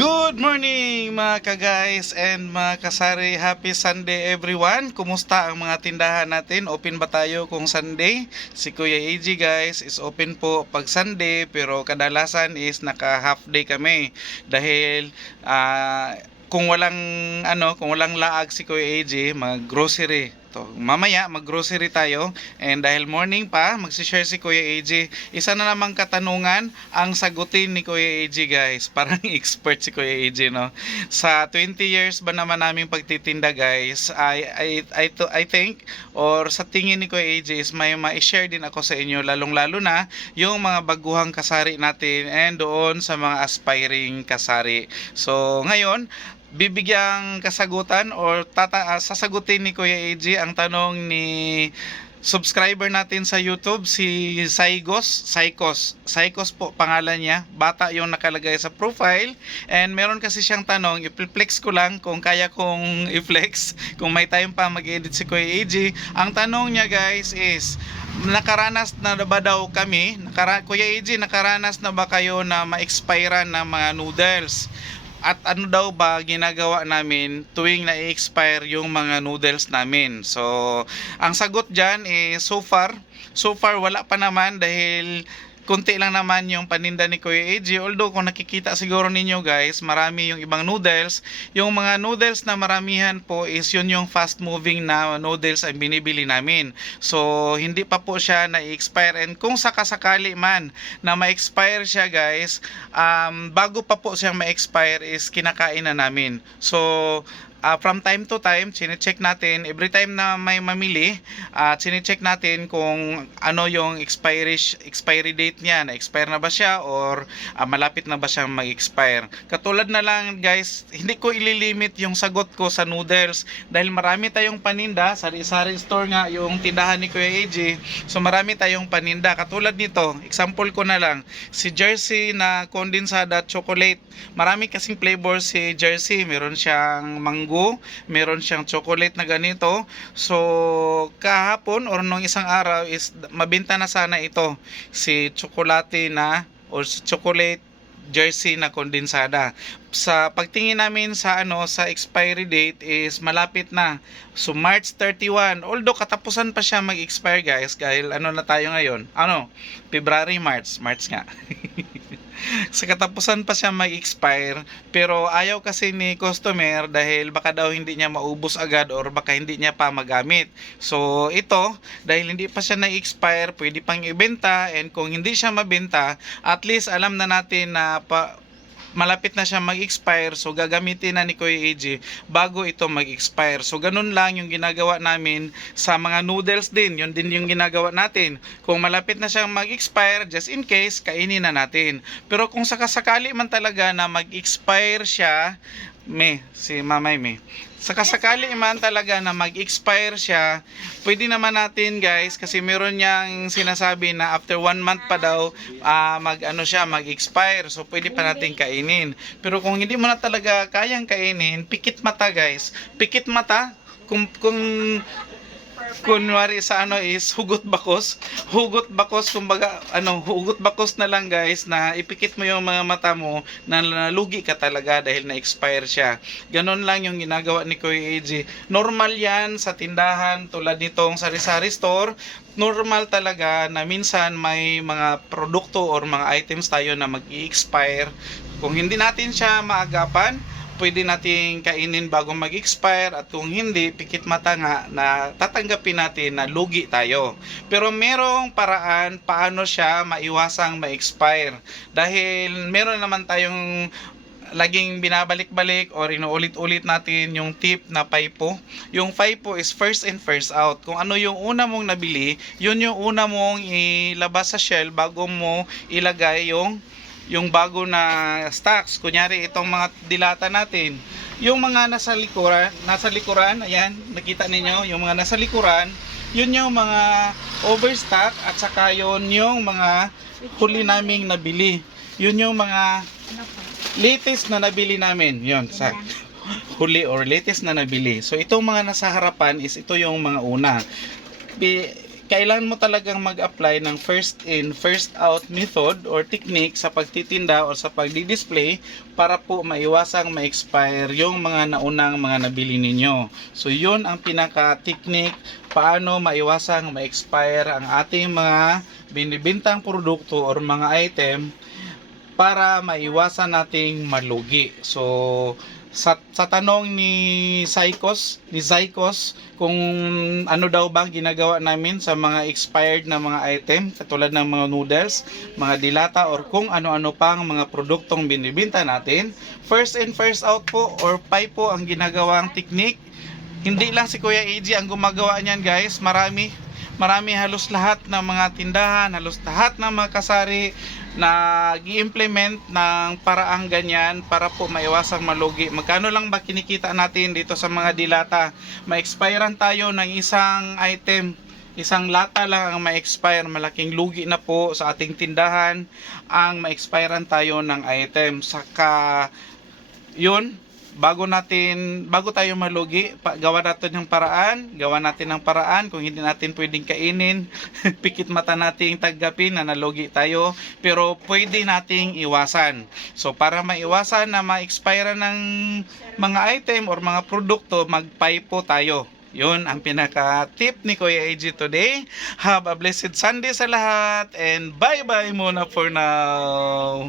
Good morning mga ka-guys and mga kasari. Happy Sunday everyone. Kumusta ang mga tindahan natin? Open ba tayo kung Sunday? Si Kuya AG guys is open po pag Sunday, pero kadalasan is naka half day kami dahil kung walang laag si Kuya AG, mag-grocery. To, mamaya mag-grocery tayo and dahil morning pa, magsi-share si Kuya AJ. Isa na namang katanungan ang sagutin ni Kuya AJ guys. Parang expert si Kuya AJ no. Sa 20 years ba naman naming pagtitinda guys, I think or sa tingin ni Kuya AJ is may ma-share din ako sa inyo lalong-lalo na yung mga baguhang kasari natin and doon sa mga aspiring kasari. So ngayon bibigyang kasagutan or sasagutin ni Kuya AJ ang tanong ni subscriber natin sa YouTube, si Saikos po pangalan niya. Bata yung nakalagay sa profile and meron kasi siyang tanong, i-flex ko lang kung kaya kong i-flex kung may time pa mag-edit si Kuya AJ. Ang tanong niya guys is nakaranas na ba daw kami, Kuya AJ, nakaranas na ba kayo na ma-expire ng mga noodles? At ano daw ba ginagawa namin tuwing na-expire yung mga noodles namin? So, ang sagot dyan so far wala pa naman dahil konti lang naman yung paninda ni Kuya AJ. Although kung nakikita siguro ninyo guys, marami yung ibang noodles. Yung mga noodles na maramihan po is yun yung fast moving na noodles ang binibili namin. So hindi pa po siya na-expire, and kung sakasakali man na ma-expire siya guys, bago pa po siyang ma-expire is kinakain na namin. So from time to time, chine-check natin, every time na may mamili, chine-check natin kung ano yung expiry date niya, na-expire na ba siya or malapit na ba siyang mag-expire. Katulad na lang guys, hindi ko ililimit yung sagot ko sa noodles dahil marami tayong paninda, sari-sari store nga yung tindahan ni Kuya AJ. So marami tayong paninda. Katulad nito, example ko na lang, si Jersey na condensada chocolate. Marami kasing flavor si Jersey, meron siyang mango, meron siyang chocolate na ganito. So kahapon or nung isang araw is mabenta na sana ito, si chocolate na or si chocolate Jersey na kondensada. Sa pagtingin namin sa sa expiry date is malapit na. So March 31. Although katapusan pa siya mag-expire guys dahil na tayo ngayon? February, March nga. Sa katapusan pa siya mag-expire, pero ayaw kasi ni customer dahil baka daw hindi niya maubos agad or baka hindi niya pa magamit. So ito, dahil hindi pa siya na-expire, pwede pang ibenta, and kung hindi siya mabenta, at least alam na natin na malapit na siya mag-expire, so gagamitin na ni Kuya AJ bago ito mag-expire. So ganun lang yung ginagawa namin sa mga noodles din. Yun din yung ginagawa natin. Kung malapit na siyang mag-expire, just in case, kainin na natin. Pero kung sakasakali man talaga na mag-expire siya, si Mamay sakasakali man talaga na mag-expire siya, pwede naman natin guys, kasi meron niyang sinasabi na after 1 month pa daw mag-expire. So pwede pa natin kainin. Pero kung hindi mo na talaga kayang kainin, pikit mata guys. Pikit mata, kung kunwari sa is hugot bakos, kumbaga hugot bakos na lang guys, na ipikit mo yung mga mata mo na nalugi ka talaga dahil na-expire siya. Ganon lang yung ginagawa ni Kuya AJ. Normal yan sa tindahan tulad nitong sari-sari store. Normal talaga na minsan may mga produkto or mga items tayo na mag-i-expire. Kung hindi natin siya maagapan, pwede nating kainin bago mag-expire, at kung hindi, pikit mata nga na tatanggapin natin na lugi tayo. Pero merong paraan paano siya maiwasang ma-expire. Dahil meron naman tayong laging binabalik-balik or inuulit-ulit natin yung tip na FIFO. Yung FIFO is first in first out. Kung ano yung una mong nabili, yun yung una mong ilabas sa shelf bago mo ilagay yung bago na stocks. Kunyari itong mga dilata natin, yung mga nasa likuran, ayan, nakita ninyo, yung mga nasa likuran, yun yung mga overstock, at saka yun yung mga huli naming nabili. Yun yung mga latest na nabili namin, yun, sa huli or latest na nabili. So itong mga nasa harapan is ito yung mga una. kailan mo talagang mag-apply ng first in, first out method or technique sa pagtitinda o sa pagdi-display para po maiwasang ma-expire yung mga naunang mga nabili ninyo. So yun ang pinaka-technique paano maiwasang ma-expire ang ating mga binibintang produkto or mga item para maiwasan nating malugi. So sa tanong ni Zykos kung ano daw bang ginagawa namin sa mga expired na mga item katulad ng mga noodles, mga dilata or kung ano-ano pang mga produktong binibenta natin, first in first out po or PI po ang ginagawang technique. Hindi lang si Kuya AJ ang gumagawa niyan guys, marami halos lahat ng mga tindahan, halos lahat ng mga kasari na gi-implement ng paraang ganyan para po maiwasang malugi. Magkano lang ba kinikita natin dito sa mga dilata? Ma-expirean tayo ng isang item, isang lata lang ang ma-expire, malaking lugi na po sa ating tindahan ang ma-expirean tayo ng item. Saka yun, bago tayo malugi, gawa natin ng paraan kung hindi natin pwedeng kainin, pikit mata nating tanggapin na nalugi tayo, pero pwede nating iwasan. So para maiwasan na ma-expire ng mga item or mga produkto, mag-PI po tayo. Yun ang pinaka-tip ni Kuya AJ today. Have a blessed Sunday sa lahat and bye-bye muna for now.